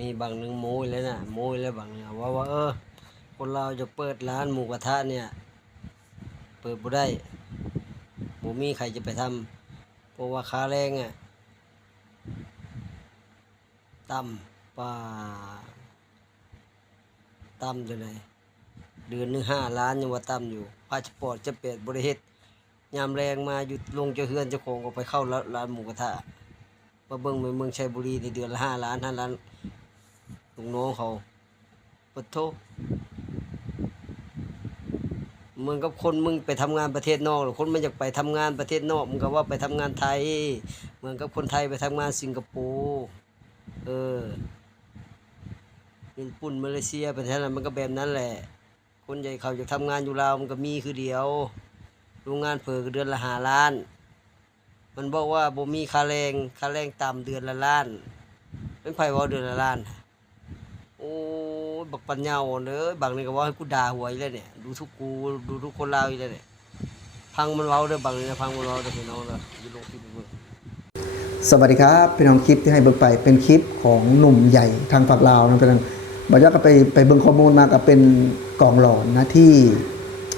มีบางหนึ่งโมยแล้วนะโมยแล้วบางเนี่ยว่าว่าเออ คนเราจะเปิดร้านหมูกระทะเนี่ย เปิดบ่ได้บ่มีใครจะไปทำเพราะว่าค่าแรงอะต่ำป่าต่ำอยู่ไหนเดือนหนึ่งห้าล้านยังว่าต่ำอยู่พาสปอร์ตจะเปิดบริเฮ็ดยามแรงมาหยุดลงจะเฮือนจ้าของก็ไปเข้าร้านหมูกระทะ มาเบิ่งในเมืองชัยบุรีในเดือนละห้าล้านห้าล้านลูกน้องเขาปดโทมึงกับคนมึงไปทำงานประเทศนอกหรือคนมันอยากไปทำงานประเทศนอกมึงก็ว่าไปทำงานไทยเหมือนกับคนไทยไปทำงานสิงคโปร์เออญี่ปุ่นมาเลเซียป็นแค่นั้นมันก็แบบนั้นแหละ คนใหญ่เขาอยากทำงานอยู่ลาวมันก็มีคือเดียวโรงงานเผอกเดือนละหาล้าน มันบอกว่าบ่มีค่าแรงค่าแรงต่ำเดือนละล้านเป็นไผเว่าเดือนละล้านโอ้บักปัญญาอ่อนเด้อบางนี่ก็ว่าให้กูด่าหวยเลยเนี่ยดูทุกกูดูทุกคนลาวอีกแล้วเนี่ยพังมันเว้าเด้อบางนี่พังมันเว้าเด้อพี่น้องเด้ออยู่ลงคลิปเบิ่งสวัสดีครับพี่น้องคลิปที่ให้เบิ่งไปเป็นคลิปของหนุ่มใหญ่ทางฝั่งลาวนะพี่น้องบอยอดก็ไปไปเบิ่งข้อมูลมากับเป็นกล่องหลอนนะที่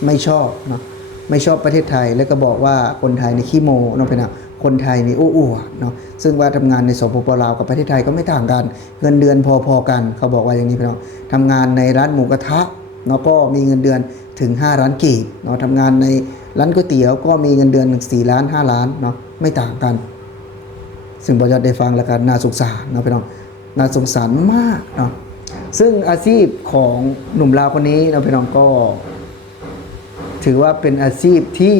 ไม่ชอบเนาะไม่ชอบประเทศไทยแล้วก็บอกว่าคนไทยในขี้โมเนาะพี่น้อง คนไทยนี่อู้อวดเนาะซึ่งว่าทำงานในสปปลาวกับประเทศไทยก็ไม่ต่างกัน เงินเดือนพอๆกัน เขาบอกว่าอย่างนี้พี่น้องทำงานในร้านหมูกระทะเนาะก็มีเงินเดือนถึง 5 ล้านกีบเนาะทำงานในร้านก๋วยเตี๋ยวก็มีเงินเดือนถึง4ล้าน 5 ล้านเนาะไม่ต่างกัน ซึ่งบอยอดได้ฟังแล้วก็น่าสงสารเนาะพี่น้องน่าสงสารมากเนาะซึ่งอาชีพของหนุ่มลาวคนนี้เนาะพี่น้องก็ ถือว่าเป็นอาชีพที่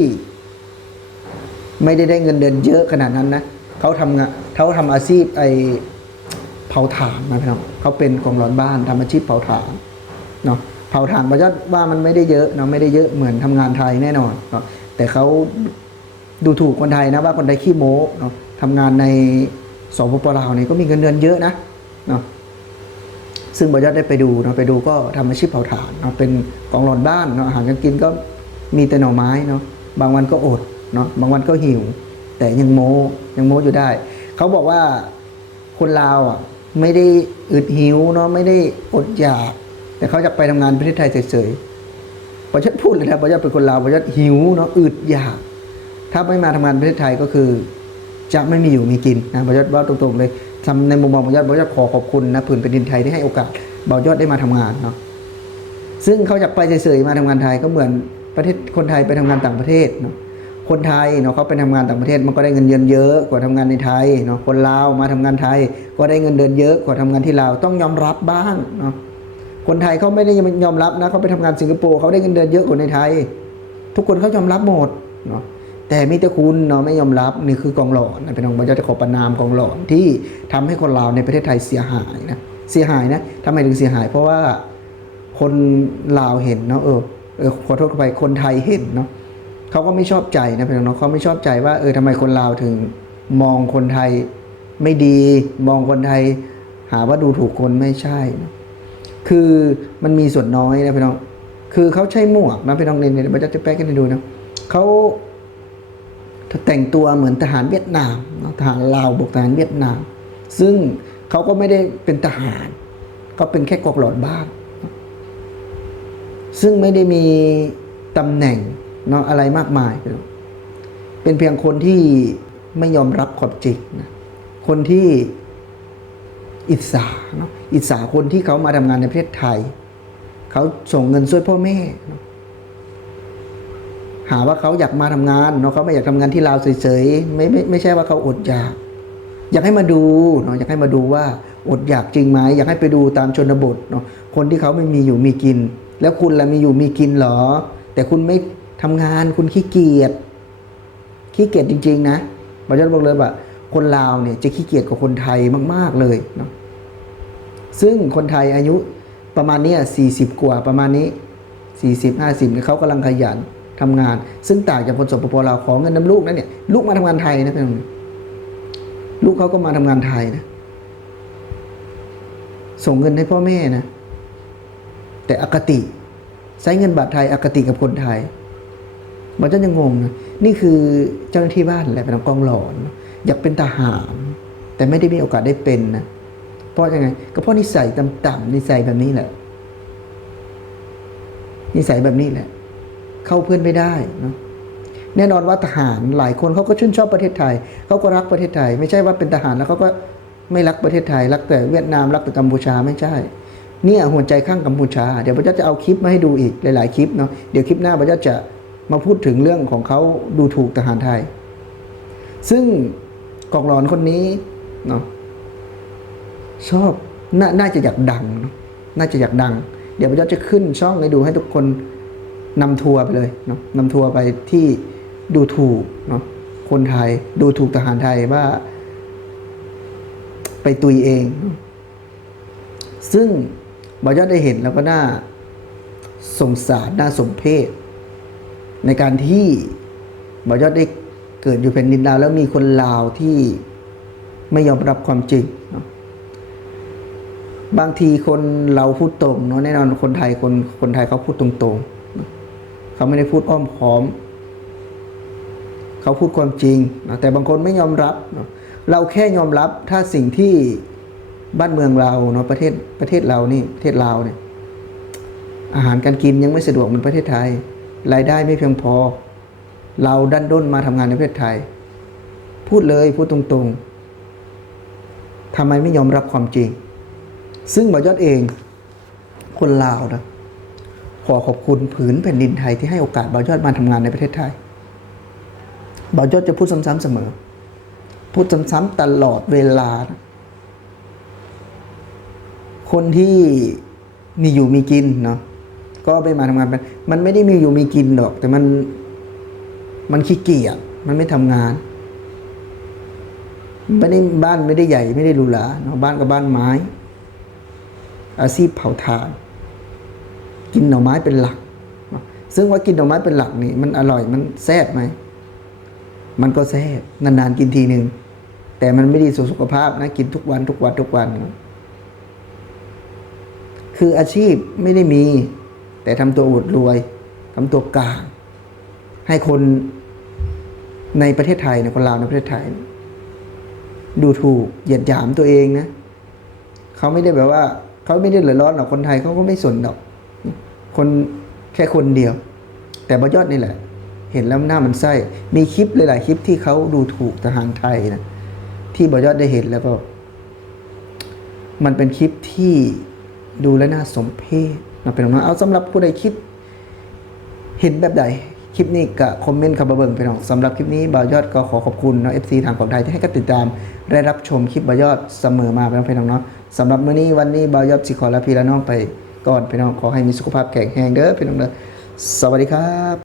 ไม่ได้ได้เงินเดือนเยอะขนาดนั้นนะเขาทำงานเขาทำอาชีพไอเผาถ่านนะพี่น้องเขาเป็นกองร้อนบ้านทำอาชีพเผาถ่านเนาะเผาถ่านบอยอดว่ามันไม่ได้เยอะเนาะไม่ได้เยอะเหมือนทำงานไทยแน่นอนเนาะแต่เขาดูถูกคนไทยนะว่าคนไทยขี้โม้เนาะทำงานในสปปลาวเนี่ยก็มีเงินเดือนเยอะนะเนาะซึ่งบอยอดได้ไปดูเนาะไปดูก็ทำอาชีพเผาถ่านเนาะเป็นกองหลอนบ้านเนาะอาหารการกินก็มีแต่หน่อไม้เนาะบางวันก็อด เนาะบางวันก็หิว แต่ยังโม้ยังโม้อยู่ได้ เขาบอกว่าคนลาวอะไม่ได้อึดหิวเนาะไม่ได้อดอยาก แต่เขาจะไปทำงานประเทศไทยเฉยๆบอยอดพูดเลยนะบอยอดเป็นคนลาวบอยอดหิวเนาะอึดอยาก ถ้าไม่มาทำงานประเทศไทยก็คือ จะไม่มีอยู่มีกินนะบอยอดว่าตรงๆเลยทำในมุมมองบอยอดบอยอดขอขอบคุณนะผืนแผ่นดินไทยที่ให้โอกาสบอยอดได้มาทำงานเนาะซึ่งเขาจะไปเฉยๆมาทำงานไทยก็เหมือนประเทศคนไทยไปทำงานต่างประเทศเนาะ คนไทยเนาะเขาไปทำงานต่างประเทศมันก็ได้เงินเดือนเยอะกว่าทำงานในไทยเนาะคนลาวมาทำงานไทย ก็ได้เงินเดือนเยอะกว่าทำงานที่ลาวต้องยอมรับบ้างเนาะคนไทยเขาไม่ได้ยอมรับนะเขาไปทำงานสิงคโปร์เขาได้เงินเดือนเยอะกว่าในไทย ทุกคนเขายอมรับหมดเนาะแต่มีแต่คุณเนาะไม่ยอมรับนี่คือกองหลอนเป็นองค์บรรจะขอประนามกองหลอนที่ทำให้คนลาวในประเทศไทยเสียหายนะเสียหายนะทำไมถึงเสียหาย เพราะว่าคนลาวเห็นเนาะเออเออขอโทษไปคนไทยเห็นเนาะ เขาก็ไม่ชอบใจนะเป็นองเนาะเขาไม่ชอบใจว่าเออทำไมคนลาวถึงมองคนไทยไม่ดี มองคนไทยหาว่าดูถูกคนไม่ใช่นะคือมันมีส่วนน้อยนะพี่น้อง คือเขาใช้หมวกนะพี่น้องเนเนี่ยมัจะจะแป๊กกันให้ดูนะเขาแต่งตัวเหมือนทหารเวียดนามทหารลาวบวกทหารเวียดนาม ซึ่งเขาก็ไม่ได้เป็นทหาร ก็เป็นแค่กองหลอดบ้าน ซึ่งไม่ได้มีตำแหน่ง เนาะอะไรมากมาย เป็นเพียงคนที่ไม่ยอมรับความจริงนะคนที่อิจฉาเนาะอิจฉาคนที่เขามาทำงานในประเทศไทย เขาส่งเงินช่วยพ่อแม่ หาว่าเขาอยากมาทำงานเนาะเขาไม่อยากทำงานที่ลาวเฉยๆไม่ไม่ไม่ใช่ว่าเขาอดอยาก อยากให้มาดูเนาะอยากให้มาดูว่าอดอยากจริงไหมอยากให้ไปดูตามชนบทเนาะคนที่เขาไม่มีอยู่มีกิน แล้วคุณล่ะมีอยู่มีกินเหรอ แต่คุณไม่ ทำงานคุณขี้เกียจขี้เกียจจริง ๆ นะบอยอดบอกเลยว่าคนลาวเนี่ยจะขี้เกียจกว่าคนไทยมาก ๆเลยเนาะซึ่งคนไทยอายุประมาณนี้สี่สิบกว่าประมาณนี้สี่สิบห้าสิบเขากำลังขยันทำงาน ซึ่งต่างจากคนสปปลาวของเงินน้ำลูกนั่นเนี่ยลูกมาทำงานไทยนะเพี่องลูกเขาก็มาทำงานไทยนะส่งเงินให้พ่อแม่นะ แต่อคติใช้เงินบาทไทยอคติกับคนไทย มันจะยังงงนะนี่คือเจ้าหน้าที่บ้านแหละเป็นกองหลอน อยากเป็นทหาร แต่ไม่ได้มีโอกาสได้เป็นนะเพราะยังไง ก็เพราะนิสัยต่ำๆนิสัยแบบนี้แหละ นิสัยแบบนี้แหละ เข้าเพื่อนไม่ได้เนาะแน่นอนว่าทหารหลายคนเขาก็ชื่นชอบประเทศไทยเขาก็รักประเทศไทย ไม่ใช่ว่าเป็นทหารแล้วเขาก็ไม่รักประเทศไทย รักแต่เวียดนามรักแต่กัมพูชาไม่ใช่เนี่ยหัวใจข้างกัมพูชา เดี๋ยวพระเจ้าจะเอาคลิปมาให้ดูอีกหลาย ๆ คลิปเนาะเดี๋ยวคลิปหน้าพระเจ้าจะ มาพูดถึงเรื่องของเขาดูถูกทหารไทย ซึ่งกองหลอนคนนี้เนาะชอบนน่าจะอยากดัง น่าจะอยากดัง เดี๋ยวพระเจ้าจะขึ้นช่องให้ดูให้ทุกคนนำทัวร์ไปเลยเนาะนำทัวร์ไปที่ดูถูกเนาะคนไทยดูถูกทหารไทยว่า ไปตุยเอง ซึ่งบอยอดได้เห็นแล้วก็น่าสงสารน่าสมเพช ในการที่บอยอดได้เกิดอยู่แผ่นดินลาวแล้วมีคนลาวที่ไม่ยอมรับความจริง บางทีคนเราพูดตรงเนาะแน่นอนคนไทยคนคนไทยเขาพูดตรงๆ เขาไม่ได้พูดอ้อมค้อม เขาพูดความจริงนะแต่บางคนไม่ยอมรับเนอะเราแค่ยอมรับถ้าสิ่งที่บ้านเมืองเราเนาะประเทศประเทศเรานี่ประเทศลาวเนี่ยอาหารการกินยังไม่สะดวกเหมือนประเทศไทย รายได้ไม่เพียงพอ เราดันด้นมาทำงานในประเทศไทย พูดเลยพูดตรงๆทำไมไม่ยอมรับความจริง ซึ่งบอยอดเองคนลาวนะขอขอบคุณผืนแผ่นดินไทยที่ให้โอกาสบอยอดมาทำงานในประเทศไทยบอยอดจะพูดซ้ำๆเสมอ พูดซ้ำๆตลอดเวลานะคนที่มีอยู่มีกินเนาะ ก็ไปมาทำงานไปมันไม่ได้มีอยู่มีกินหรอก แต่มัน มันขี้เกียจมันไม่ทำงานไม่ได้บ้านไม่ได้ใหญ่ไม่ได้หรูหราเนาะบ้านก็บ้านไม้ อาชีพเผาถ่าน กินหน่อไม้เป็นหลัก ซึ่งว่ากินหน่อไม้เป็นหลักนี่มันอร่อยมันแซ่บไหมมันก็แซ่บนานๆกินทีหนึ่งแต่มันไม่ดีสุขภาพนะกินทุกวันทุกวันทุกวัน คืออาชีพไม่ได้มี แต่ทำตัวอวดรวยทำตัวกลาง ให้คนในประเทศไทยเนี่ยคนลาวในประเทศไทย ดูถูกเหยียดหยามตัวเองนะเขาไม่ได้แบบว่าเขาไม่ได้เหลือร้อนหรอกคนไทยเขาก็ไม่สนหรอก คนแค่คนเดียว แต่บยอดนี่แหละ เห็นแล้วหน้ามันไส้ มีคลิปหลาย ๆ คลิปที่เขาดูถูกทหารไทยนะที่บยอดได้เห็นแล้วก็ มันเป็นคลิปที่ดูและน่าสมเพช เราเป็นน้องเอาสำหรับผู้ใดคิด เห็นแบบใดคลิปนี้ก็คอมเมนต์คำบเบิงไปน้องสำหรับคลิปนี้บ่าวยอดก็ขอขอบคุณเนาะ FC ทางของไทยที่ให้การติดตาม ได้รับชมคลิปบ่าวยอดเสมอมาไปน้องพี่น้องเนาะสำหรับมื้อนี้วันนี้บ่าวยอดสิขอลาพี่ละน้องไปก่อนพี่น้องขอให้มีสุขภาพแข็งแรงเด้อพี่น้องเด้อสวัสดีครับ